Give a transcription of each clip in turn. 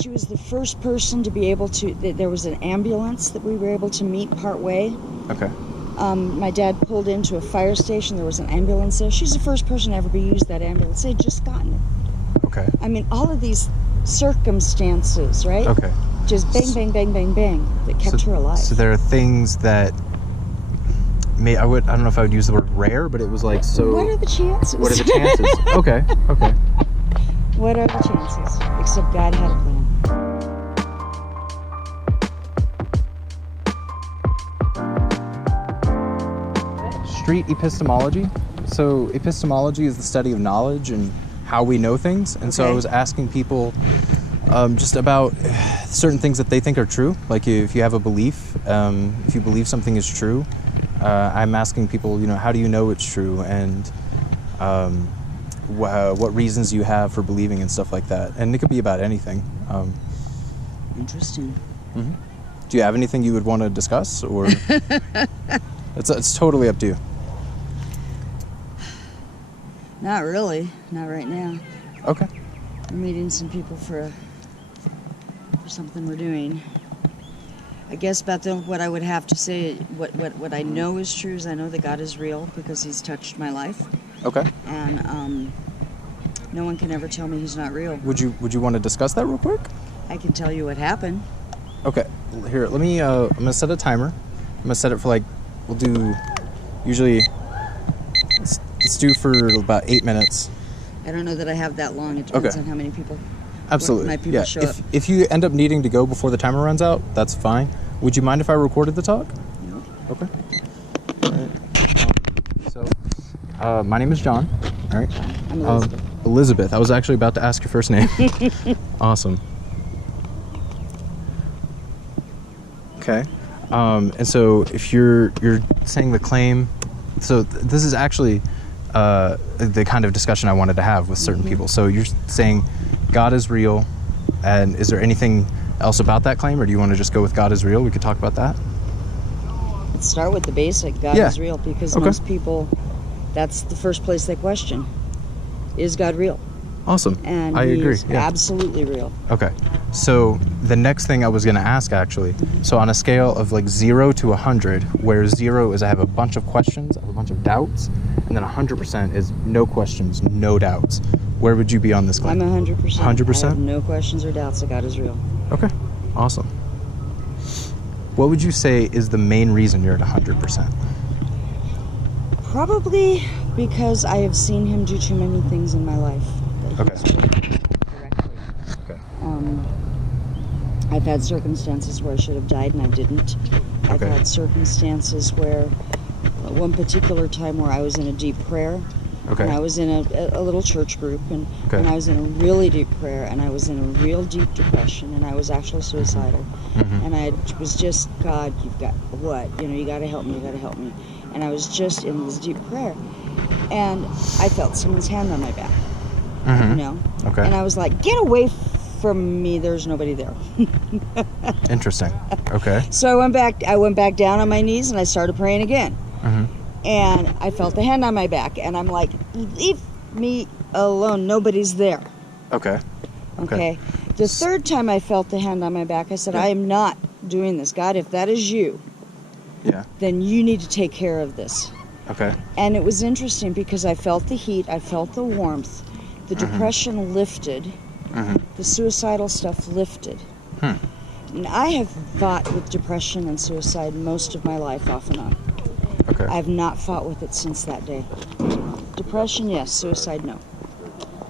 She was the first person to be able to, there was an ambulance that we were able to meet part way. Okay. My dad pulled into a fire station. There was an ambulance there. She's the first person to ever be used that ambulance. They'd just gotten it. Okay. I mean, all of these circumstances, right? Okay. Just bang, bang, bang, bang, bang, that kept her alive. So there are things that I don't know if I would use the word rare, but it was like, so... What are the chances? What are the chances? Okay. What are the chances? Except God had a plan. Street Epistemology. So epistemology is the study of knowledge and how we know things. And so I was asking people just about certain things that they think are true. Like if you have a belief, if you believe something is true, I'm asking people, how do you know it's true? And what reasons you have for believing and stuff like that. And it could be about anything. Interesting. Mm-hmm. Do you have anything you would want to discuss, or it's totally up to you? Not really. Not right now. Okay. We're meeting some people for something we're doing. I guess about what I would have to say, what I know is true is I know that God is real because He's touched my life. Okay. And no one can ever tell me He's not real. Would you want to discuss that real quick? I can tell you what happened. Okay. Here, let me. I'm gonna set a timer. I'm gonna set it for we'll do. Usually, let's do for about 8 minutes. I don't know that I have that long. It depends on how many people. Absolutely. My people show up. If you end up needing to go before the timer runs out, that's fine. Would you mind if I recorded the talk? No. Okay. All right. So, my name is John. All right. I'm Elizabeth. Elizabeth. I was actually about to ask your first name. Awesome. Okay. And so if you're saying the claim, so this is actually the kind of discussion I wanted to have with certain people. So you're saying God is real, and is there anything else about that claim, or do you want to just go with God is real? We could talk about that. Let's start with the basic. God is real, because most people, that's the first place they question. Is God real? Awesome. And I agree. He's absolutely real. Okay. So the next thing I was going to ask, actually, so on a scale of 0 to 100, where 0 is I have a bunch of questions, I have a bunch of doubts, and then 100% is no questions, no doubts. Where would you be on this claim? I'm 100%. 100%? I have no questions or doubts that God is real. Okay. Awesome. What would you say is the main reason you're at 100%? Probably because I have seen Him do too many things in my life. Correctly. I've had circumstances where I should have died and I didn't. I've had circumstances where one particular time where I was in a deep prayer. And I was in a little church group, and I was in a really deep prayer, and I was in a real deep depression, and I was actually suicidal. And I was just, God, you've got what? You got to help me, you got to help me. And I was just in this deep prayer, and I felt someone's hand on my back. And I was like, get away from me, there's nobody there. Interesting. Okay. So I went back down on my knees and I started praying again. And I felt the hand on my back, and I'm like, leave me alone, nobody's there. Okay. The third time I felt the hand on my back, I said, I am not doing this. God, if that is you, then you need to take care of this. Okay. And it was interesting because I felt the heat, I felt the warmth, the depression lifted, the suicidal stuff lifted. And I have fought with depression and suicide most of my life, off and on. I have not fought with it since that day. Depression, yes. Suicide, no.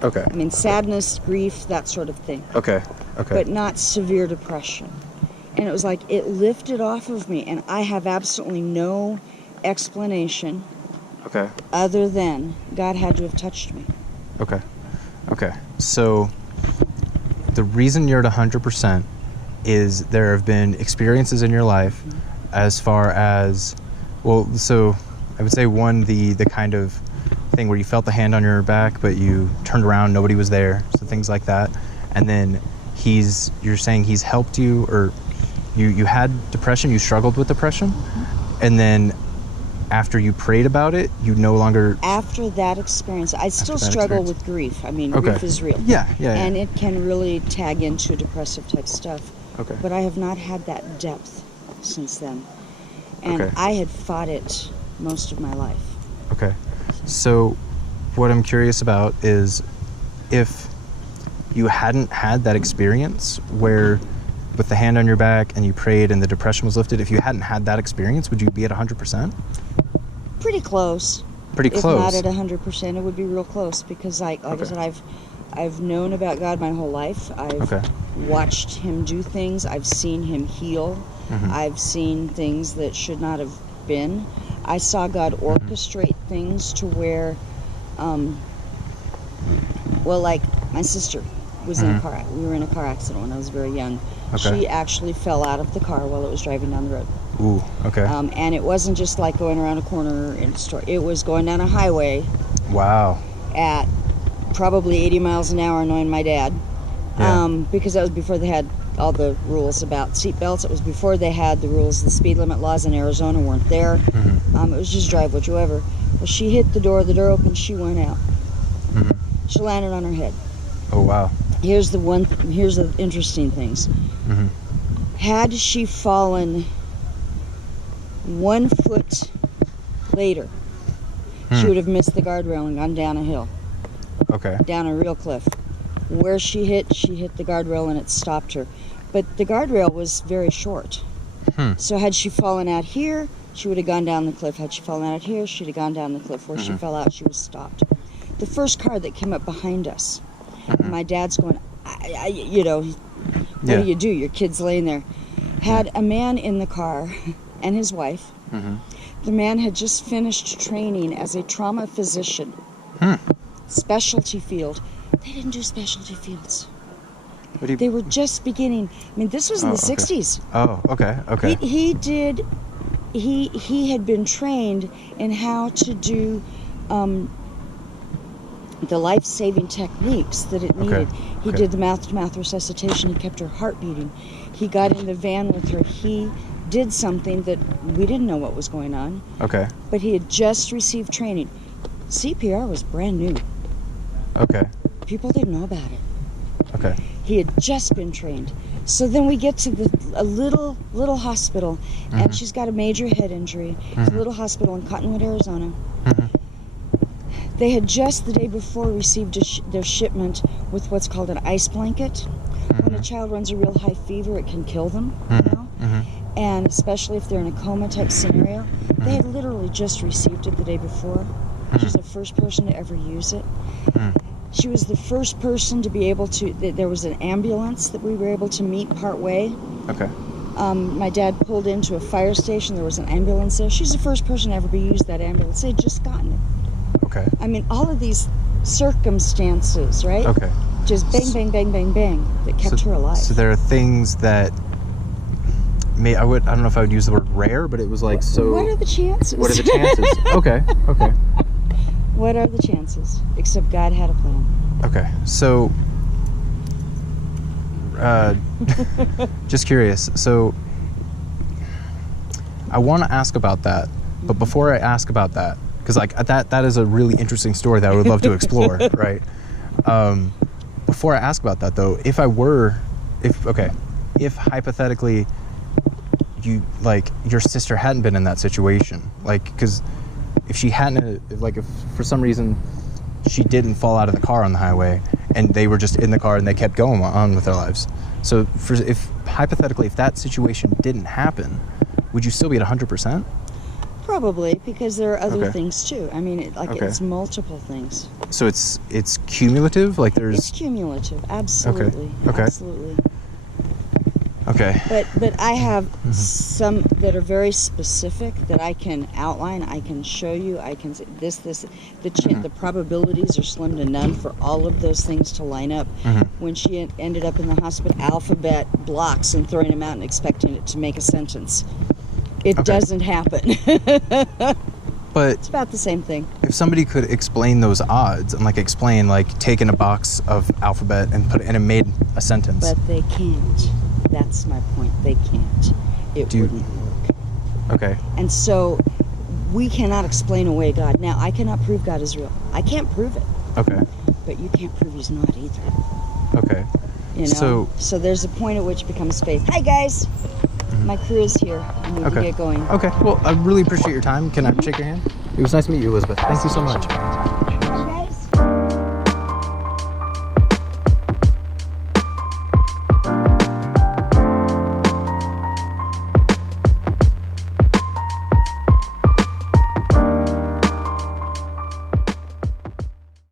I mean, sadness, grief, that sort of thing. But not severe depression. And it was like it lifted off of me, and I have absolutely no explanation other than God had to have touched me. So the reason you're at 100% is there have been experiences in your life as far as, well, so I would say one, the kind of thing where you felt the hand on your back, but you turned around, nobody was there, so things like that. And then you're saying He's helped you, or you had depression, you struggled with depression, and then after you prayed about it, you no longer... After that experience, I still that struggle experience. with grief. I mean, Okay. grief is real. Yeah. And it can really tag into depressive type stuff. Okay. But I have not had that depth since then. And Okay. I had fought it most of my life. Okay. So what I'm curious about is if you hadn't had that experience where with the hand on your back and you prayed and the depression was lifted, if you hadn't had that experience, would you be at 100%? Pretty close. Pretty If close. not at 100%, it would be real close because, like I said, I've known about God my whole life. I've watched Him do things. I've seen Him heal. I've seen things that should not have been. I saw God orchestrate things to where, like my sister was in a car. We were in a car accident when I was very young. Okay. She actually fell out of the car while it was driving down the road. Ooh, okay. And it wasn't just like going around a corner in a store. It was going down a highway Wow. at probably 80 miles an hour, annoying my dad. Yeah. Because that was before they had all the rules about seat belts. It was before they had the rules. The speed limit laws in Arizona weren't there. It was just drive whichever. Well, she hit the door opened, she went out. She landed on her head. Oh, wow. Here's the interesting things. Had she fallen 1 foot later, she would have missed the guardrail and gone down a hill. Okay. Down a real cliff. Where she hit the guardrail and it stopped her. But the guardrail was very short. So had she fallen out here, she would have gone down the cliff. Had she fallen out here, she'd have gone down the cliff. Where she fell out, she was stopped. The first car that came up behind us, my dad's going, what do? Your kid's laying there. Had a man in the car and his wife. The man had just finished training as a trauma physician. Specialty field. They didn't do specialty fields. They were just beginning. I mean, this was in the 60s. Oh, okay. He had been trained in how to do the life-saving techniques that it needed. He did the mouth-to-mouth resuscitation. He kept her heart beating. He got in the van with her. He did something that we didn't know what was going on. Okay. But he had just received training. CPR was brand new. Okay. People didn't know about it. Okay. He had just been trained. So then we get to a little hospital, and she's got a major head injury. It's a little hospital in Cottonwood, Arizona. They had just the day before received their shipment with what's called an ice blanket. When a child runs a real high fever, it can kill them, you know? And especially if they're in a coma type scenario. They had literally just received it the day before. She was the first person to ever use it. She was the first person to be able to, there was an ambulance that we were able to meet part way. Okay. My dad pulled into a fire station. There was an ambulance there. She's the first person to ever use that ambulance. They had just gotten it. Okay. I mean, all of these circumstances, right? Okay. Just bang, bang, bang, bang, bang, that kept her alive. So there are things that I don't know if I would use the word rare, but it was like so. What are the chances? What are the chances? Okay. What are the chances? Except God had a plan. Okay. So, just curious. So, I want to ask about that, but before I ask about that, because like that is a really interesting story that I would love to explore, right? Before I ask about that though, if hypothetically your sister hadn't been in that situation, like, because if she hadn't, if for some reason she didn't fall out of the car on the highway and they were just in the car and they kept going on with their lives, so if hypothetically if that situation didn't happen, would you still be at 100%? Probably, because there are other things too. I mean, it's multiple things. So it's cumulative, like there's... It's cumulative, absolutely. Okay. Absolutely. Okay. But I have some that are very specific that I can outline. I can show you. I can say this. The probabilities are slim to none for all of those things to line up. When she ended up in the hospital, alphabet blocks and throwing them out and expecting it to make a sentence. It doesn't happen. But it's about the same thing. If somebody could explain those odds and explain taking a box of alphabet and put it and it made a sentence. But they can't. That's my point. They can't. It wouldn't work. Okay. And so we cannot explain away God. Now, I cannot prove God is real. I can't prove it. Okay. But you can't prove he's not either. Okay. You know? So there's a point at which it becomes faith. Hi, guys. My crew is here, and we can get going. Okay. Well, I really appreciate your time. Can I shake your hand? It was nice to meet you, Elizabeth. Thank you so much.